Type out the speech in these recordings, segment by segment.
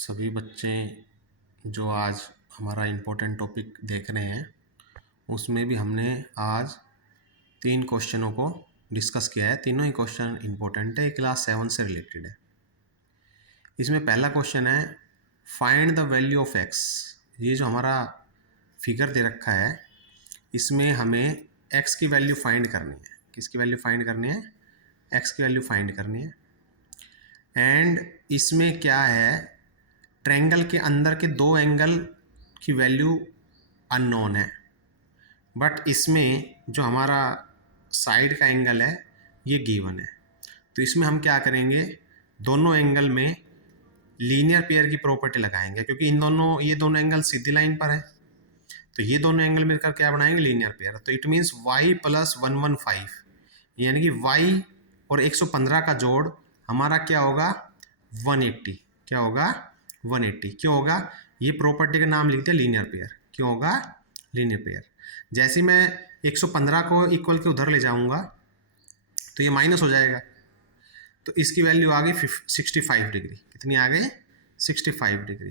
सभी बच्चे जो आज हमारा इम्पोर्टेंट टॉपिक देख रहे हैं उसमें भी हमने आज 3 क्वेश्चनों को डिस्कस किया है। तीनों ही क्वेश्चन इम्पोर्टेंट है, क्लास 7 से रिलेटेड है। इसमें पहला क्वेश्चन है find the value of x. ये जो हमारा फिगर दे रखा है इसमें हमें एक्स की वैल्यू फाइंड करनी है। किसकी वैल्यू फाइंड करनी है? एक्स की वैल्यू फाइंड करनी है। एंड इसमें क्या है, ट्रायंगल के अंदर के दो एंगल की वैल्यू अननोन है, बट इसमें जो हमारा साइड का एंगल है ये गिवन है। तो इसमें हम क्या करेंगे, दोनों एंगल में लीनियर पेयर की प्रॉपर्टी लगाएंगे, क्योंकि ये दोनों एंगल सीधी लाइन पर है। तो ये दोनों एंगल मिलकर क्या बनाएंगे? Linear pair. तो इट मीन्स y प्लस 115, यानी कि y और 115 का जोड़ हमारा क्या होगा? 180। क्या होगा? 180। क्यों होगा? ये प्रॉपर्टी का नाम लिखते हैं लीनियर पेयर। क्यों होगा? Linear pair. जैसे मैं 115 को इक्वल के उधर ले जाऊंगा तो ये माइनस हो जाएगा, तो इसकी वैल्यू आ गई 65 डिग्री। कितनी आ गई? 65 डिग्री।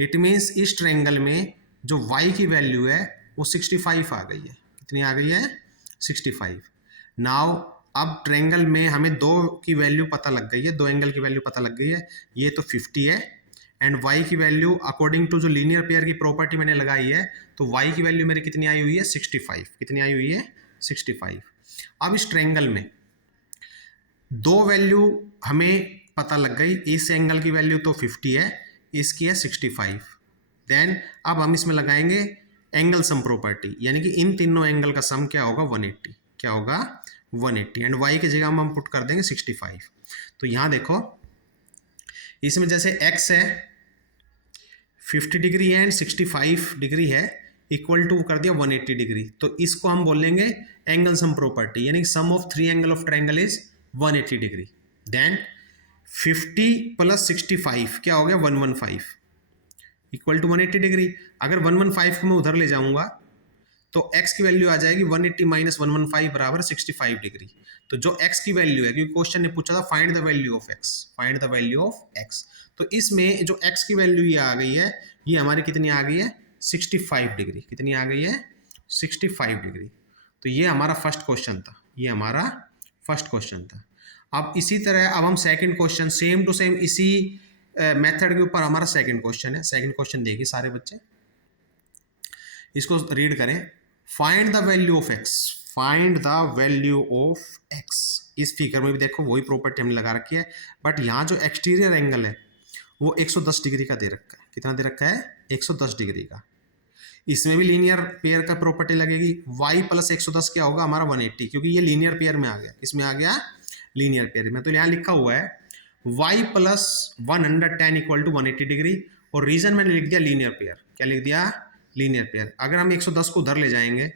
इट मीन्स इस ट्रायंगल में जो y की वैल्यू है वो 65 आ गई है। कितनी आ गई है? 65। नाउ अब ट्रायंगल में हमें दो की वैल्यू पता लग गई है, दो एंगल की वैल्यू पता लग गई है। ये तो 50 है एंड y की वैल्यू अकॉर्डिंग टू जो लीनियर पेयर की प्रॉपर्टी मैंने लगाई है, तो y की वैल्यू मेरी कितनी आई हुई है? 65। कितनी आई हुई है? 65। अब इस ट्रायंगल में दो वैल्यू हमें पता लग गई। इस एंगल की वैल्यू तो 50 है, इसकी है 65। देन अब हम इसमें लगाएंगे एंगल सम प्रॉपर्टी, यानी कि इन तीनों एंगल का सम क्या होगा? 180। क्या होगा? 180। एंड y की जगह हम पुट कर देंगे 65। तो यहां देखो, इसमें जैसे x है 50 डिग्री एंड 65 डिग्री है, इक्वल टू कर दिया 180 डिग्री। तो इसको हम बोलेंगे एंगल सम प्रॉपर्टी, यानी sum of three angle of triangle is 180 degree. Then 50 plus 65 क्या हो गया? 115 इक्वल टू 180 डिग्री। अगर 115 को मैं उधर ले जाऊंगा तो x की वैल्यू आ जाएगी 180 माइनस 115 बराबर 65 डिग्री। तो जो x की वैल्यू है, क्योंकि क्वेश्चन ने पूछा था find the value of x, find the value of x, तो इसमें जो x की वैल्यू ये आ गई है, ये हमारी कितनी आ गई है? 65 डिग्री। कितनी आ गई है? 65 डिग्री। तो ये हमारा फर्स्ट क्वेश्चन था, ये हमारा फर्स्ट क्वेश्चन था। अब इसी तरह अब हम second question same to same इसी मेथड के ऊपर हमारा सेकंड क्वेश्चन है। सेकंड क्वेश्चन देखिए सारे बच्चे, इसको रीड करें। Find the value of x, find the value of x. इस फिगर में भी देखो वही प्रॉपर्टी हमने लगा रखी है, बट यहाँ जो एक्सटीरियर एंगल है वो 110 डिग्री का दे रखा है। कितना दे रखा है? 110 डिग्री का। इसमें भी लीनियर पेयर का प्रॉपर्टी लगेगी। y प्लस 110 क्या होगा? हमारा 180, क्योंकि ये लीनियर पेयर में आ गया। इसमें आ गया लीनियर पेयर में। तो यहाँ लिखा हुआ है y plus 110 equal to 180 degree, और रीजन मैंने लिख दिया लीनियर पेयर। क्या लिख दिया? Linear pair. अगर हम 110 को उधर ले जाएंगे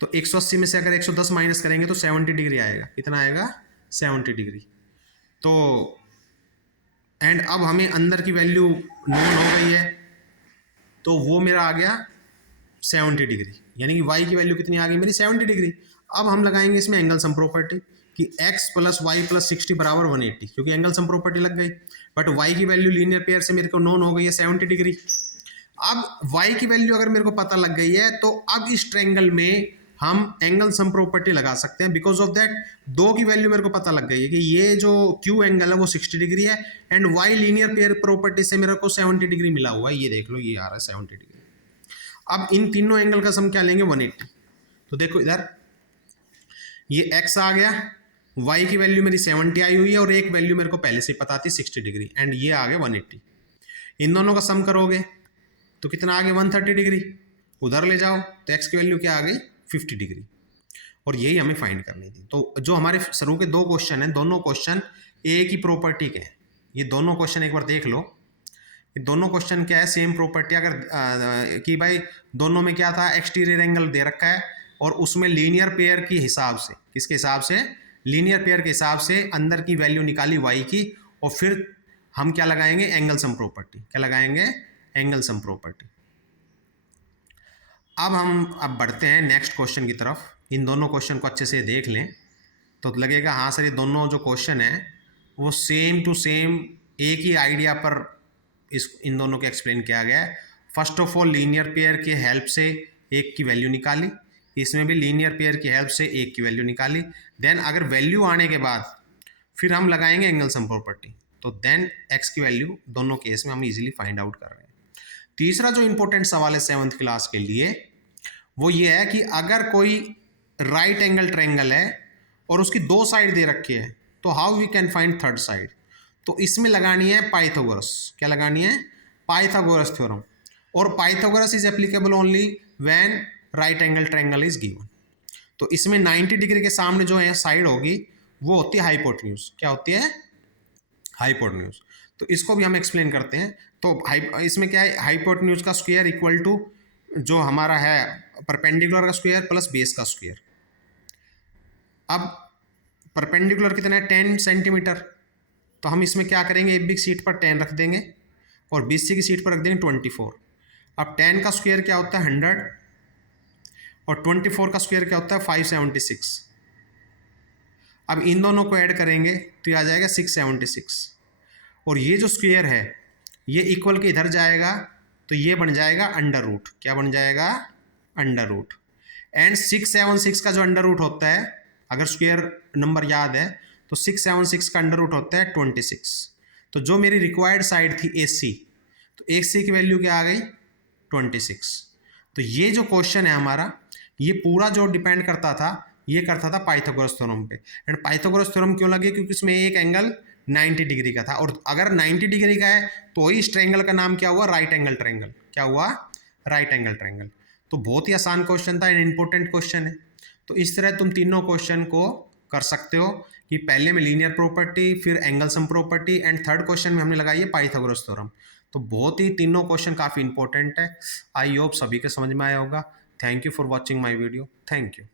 तो 180 में से अगर 110 माइनस करेंगे तो 70 डिग्री आएगा। कितना आएगा? 70 डिग्री। तो एंड अब हमें अंदर की वैल्यू नोन हो गई है, तो वो मेरा आ गया 70 डिग्री, यानी कि y की वैल्यू कितनी आ गई मेरी? 70 डिग्री। अब हम लगाएंगे इसमें एंगल सम प्रॉपर्टी कि x प्लस वाई प्लस 60 बराबर 180, क्योंकि एंगल सम प्रॉपर्टी लग गई। बट y की वैल्यू लीनियर पेयर से मेरे को नोन हो गई है 70 डिग्री। अब y की वैल्यू अगर मेरे को पता लग गई है तो अब इस ट्रायंगल में हम एंगल सम प्रॉपर्टी लगा सकते हैं। बिकॉज ऑफ दैट दो की वैल्यू मेरे को पता लग गई है कि ये जो Q एंगल है वो 60 डिग्री है and y linear pair property से मेरे को 70 डिग्री मिला हुआ है। ये देख लो, ये आ रहा है 70 डिग्री। अब इन तीनों एंगल का सम क्या लेंगे? 180। तो देखो इधर ये x आ गया, y की वैल्यू मेरी 70 आई हुई है और एक वैल्यू मेरे को पहले से पता थी 60 डिग्री, एंड ये आ गया 180। इन दोनों का सम करोगे तो कितना आ गया? 130 डिग्री। उधर ले जाओ तो x की वैल्यू क्या आ गई? 50 डिग्री। और यही हमें फाइंड करनी थी। तो जो हमारे शुरू के दो क्वेश्चन हैं, दोनों क्वेश्चन एक ही प्रॉपर्टी के हैं। ये दोनों क्वेश्चन एक बार देख लो, ये दोनों क्वेश्चन क्या है? Same property. अगर कि भाई दोनों में क्या था? एक्सटीरियर एंगल दे रखा है और उसमें लीनियर पेयर के हिसाब से, किसके हिसाब से? लीनियर पेयर के हिसाब से अंदर की वैल्यू निकाली y की, और फिर हम क्या लगाएंगे? Angle sum property. क्या लगाएंगे? Angle sum property. अब बढ़ते हैं नेक्स्ट क्वेश्चन की तरफ। इन दोनों क्वेश्चन को अच्छे से देख लें तो लगेगा हाँ सर ये दोनों जो क्वेश्चन है वो सेम टू सेम एक ही आइडिया पर इन दोनों को एक्सप्लेन किया गया है। First of all linear pair की हेल्प से एक की वैल्यू निकाली, इसमें भी लीनियर पेयर की हेल्प से एक की वैल्यू निकाली। देन अगर वैल्यू आने के बाद फिर हम लगाएंगे एंगल सम प्रॉपर्टी, तो देन एक्स की वैल्यू दोनों केस में हम इजीली फाइंड आउट कर रहे हैं। तीसरा जो इंपॉर्टेंट सवाल है 7th क्लास के लिए वो ये है कि अगर कोई राइट एंगल ट्रायंगल है और उसकी दो साइड दे रखी है, तो how we can find third side. तो इसमें लगानी है पाइथागोरस। क्या लगानी है? Pythagoras theorem. और Pythagoras is applicable only when right angle triangle is given. तो इसमें 90 डिग्री के सामने जो है साइड होगी वो होती है हाइपोटेन्यूज। क्या होती है? हाइपोटेन्यूज। तो इसको भी हम एक्सप्लेन करते हैं। तो इसमें क्या है, हाइपोटेन्यूज का स्क्वायर इक्वल टू जो हमारा है परपेंडिकुलर का स्क्वायर प्लस बेस का स्क्वायर। अब परपेंडिकुलर कितना है? 10 सेंटीमीटर। तो हम इसमें क्या करेंगे, एक बिग सीट पर 10 रख देंगे और बीसी की सीट पर रख देंगे 24। अब 10 का स्क्वायर क्या होता है? 100 और 24 का स्क्वायर क्या होता है? 576। अब इन दोनों को ऐड करेंगे तो ये आ जाएगा 676। और ये जो स्क्वायर है ये इक्वल के इधर जाएगा तो ये बन जाएगा अंडर रूट। क्या बन जाएगा? Under root. एंड 676 का जो अंडर रूट होता है, अगर स्क्वायर नंबर याद है तो 676 का अंडर रूट होता है 26। तो जो मेरी रिक्वायर्ड साइड थी AC, तो AC की वैल्यू क्या आ गई? 26। तो ये जो क्वेश्चन है हमारा, ये पूरा जो डिपेंड करता था ये करता था पाइथागोरस थ्योरम पे। एंड पाइथागोरस थ्योरम क्यों लगी? क्योंकि इसमें एक एंगल 90 डिग्री का था, और अगर 90 डिग्री का है तो इस ट्रायंगल का नाम क्या हुआ? Right angle triangle. क्या हुआ? Right angle triangle. तो बहुत ही आसान क्वेश्चन था, इंपॉर्टेंट क्वेश्चन है। तो इस तरह तुम तीनों क्वेश्चन को कर सकते हो कि पहले में लीनियर प्रॉपर्टी, फिर angle sum property, and third question में हमने लगाई है पाइथागोरस थ्योरम। तो बहुत ही तीनों क्वेश्चन काफ़ी इंपॉर्टेंट है। आई होप सभी के समझ में आया होगा। Thank you for watching my video. Thank you.